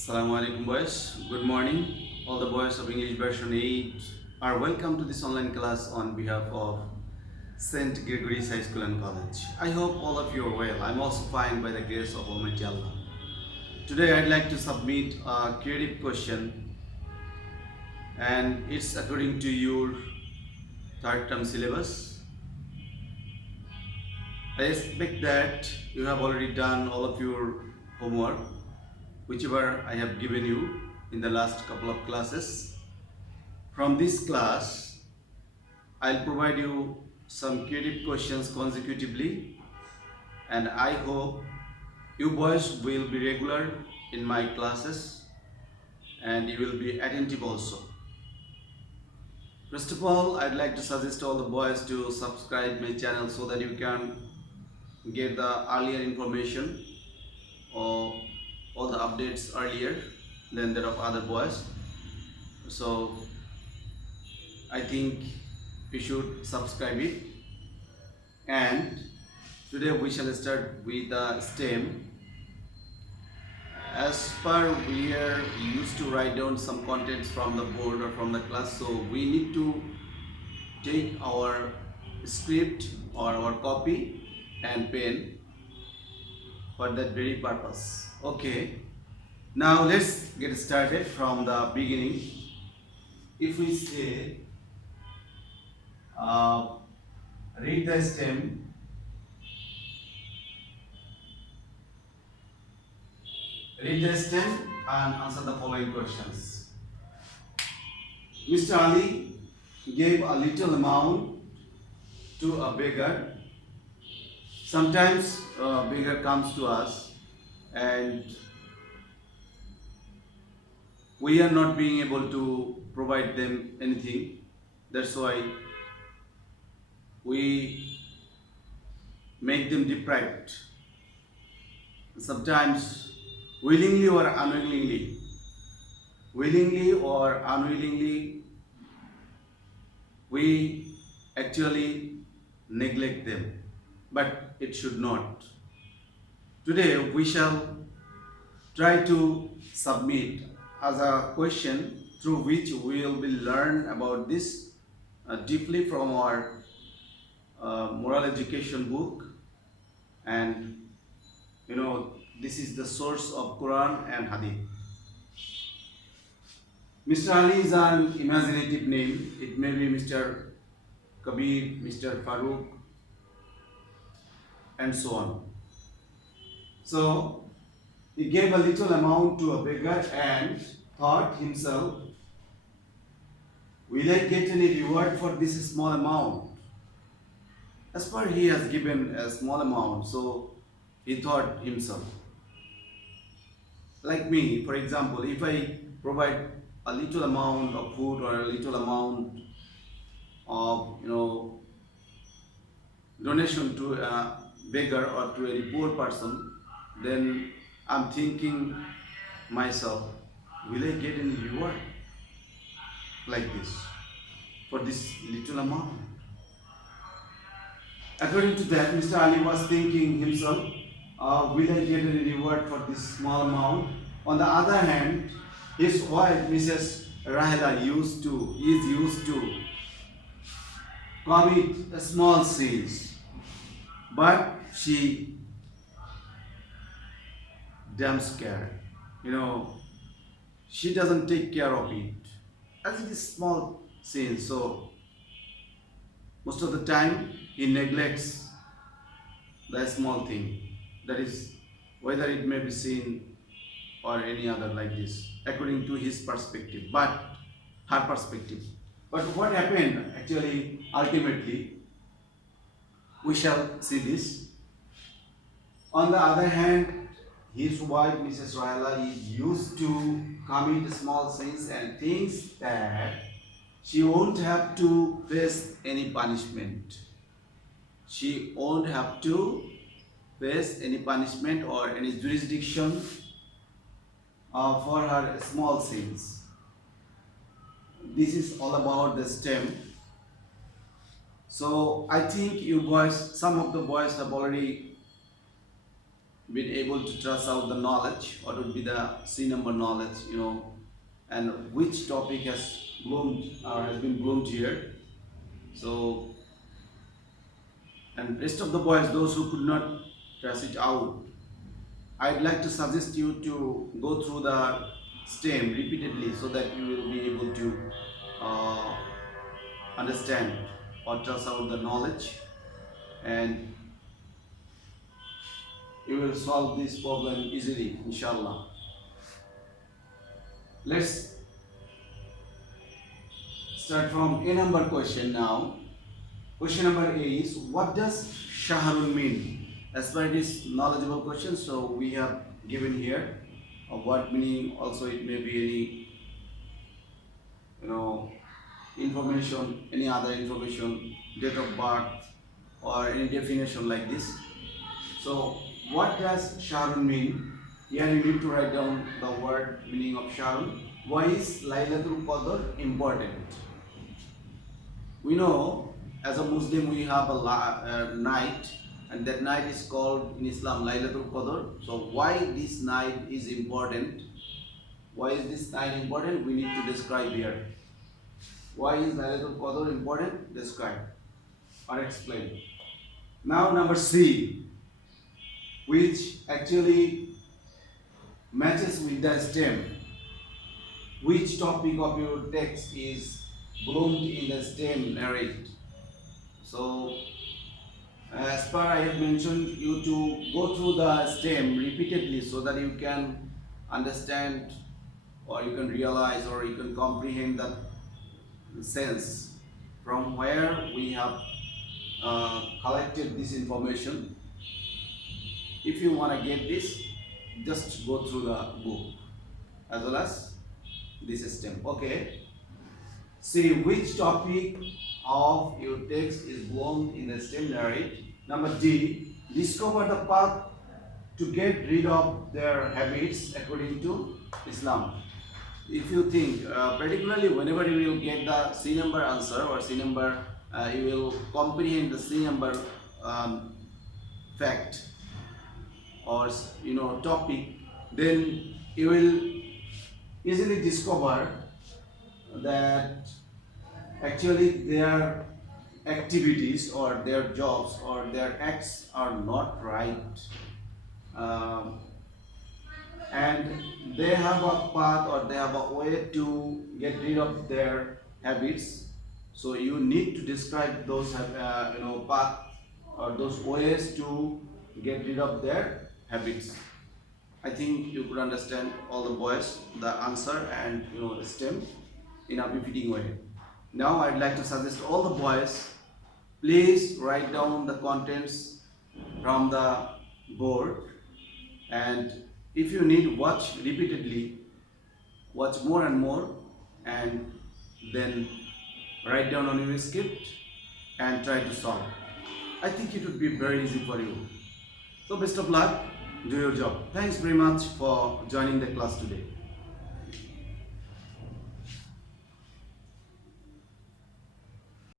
Assalamu alaikum boys. Good morning. All the boys of English version 8 are welcome to this online class on behalf of St. Gregory's High School and College. I hope all of you are well. I'm also fine by the grace of Almighty Allah. Today I'd like to submit a creative question and it's according to your third term syllabus. I expect that you have already done all of your homework whichever I have given you in the last couple of classes. From this class, I'll provide you some creative questions consecutively, and I hope you boys will be regular in my classes and you will be attentive also. First of all, I'd like to suggest all the boys to subscribe my channel so that you can get the earlier information or all the updates earlier than that of other boys. So I think you should subscribe it. And today we shall start with the STEM. As per we are used to write down some contents from the board or from the class, so we need to take our script or our copy and pen for that very purpose. Okay, now let's get started from the beginning. If we say read the STEM, and answer the following questions. Mr. Ali gave a little amount to a beggar. Sometimes a beggar comes to us and we are not being able to provide them anything. That's why we make them deprived. Sometimes willingly or unwillingly, we actually neglect them, but it should not. Today we shall try to submit as a question through which we will be learn about this deeply from our moral education book, and this is the source of Quran and Hadith. Mr. Ali is an imaginative name. It may be Mr. Kabir, Mr. Farooq, and so on. So he gave a little amount to a beggar and thought himself, will I get any reward for this small amount? As per he has given a small amount, so he thought himself. Like me, for example, if I provide a little amount of food or a little amount of donation to a beggar or to a poor person, then I'm thinking myself, will I get any reward like this for this little amount? According to that, Mr. Ali was thinking himself, will I get any reward for this small amount? On the other hand, his wife, Mrs. Rahela, is used to commit small sins, but she damn scared. She doesn't take care of it, as it is small sins. So most of the time he neglects the small thing, that is whether it may be sin or any other like this, according to his perspective, but her perspective. But what happened actually ultimately, we shall see this. On the other hand, his wife Mrs. Rahela is used to commit small sins and thinks that she won't have to face any punishment. She won't have to face any punishment or any jurisdiction for her small sins. This is all about the STEM. So I think you boys, some of the boys have already been able to trace out the knowledge, what would be the C number knowledge, and which topic has bloomed or has been bloomed here. So, and rest of the boys, those who could not trace it out, I'd like to suggest you to go through the stem repeatedly so that you will be able to uh, understand or trace out the knowledge, and you will solve this problem easily, inshallah. Let's start from A number question now. Question number A is, what does Shahrul mean? As per this knowledgeable question, so we have given here a word meaning. Also, it may be any information, any other information, date of birth, or any definition like this. So, what does Shahrul mean? Here you need to write down the word meaning of Shahrul. Why is Laylatul Qadr important? We know as a Muslim we have a night, and that night is called in Islam Laylatul Qadr. So why this night is important? Why is this night important? We need to describe here. Why is Laylatul Qadr important? Describe or explain. Now number C, which actually matches with the stem. Which topic of your text is bloomed in the stem narrate? So, as per I have mentioned you to go through the stem repeatedly so that you can understand, or you can realize, or you can comprehend the sense from where we have collected this information. If you want to get this, just go through the book as well as this stem. Okay. See which topic of your text is bloomed in the stem narrate. Number D, discover the path to get rid of their habits according to Islam. If you think, particularly whenever you will get the C number answer or C number, you will comprehend the C number fact or topic, then you will easily discover that actually their activities or their jobs or their acts are not right, and they have a path or they have a way to get rid of their habits. So you need to describe those path or those ways to get rid of their habits. I think you could understand, all the boys, the answer and the stem in a befitting way. Now I'd like to suggest all the boys, please write down the contents from the board, and if you need, watch repeatedly, watch more and more, and then write down on your script and try to solve. I think it would be very easy for you. So best of luck, do your job. Thanks very much for joining the class today.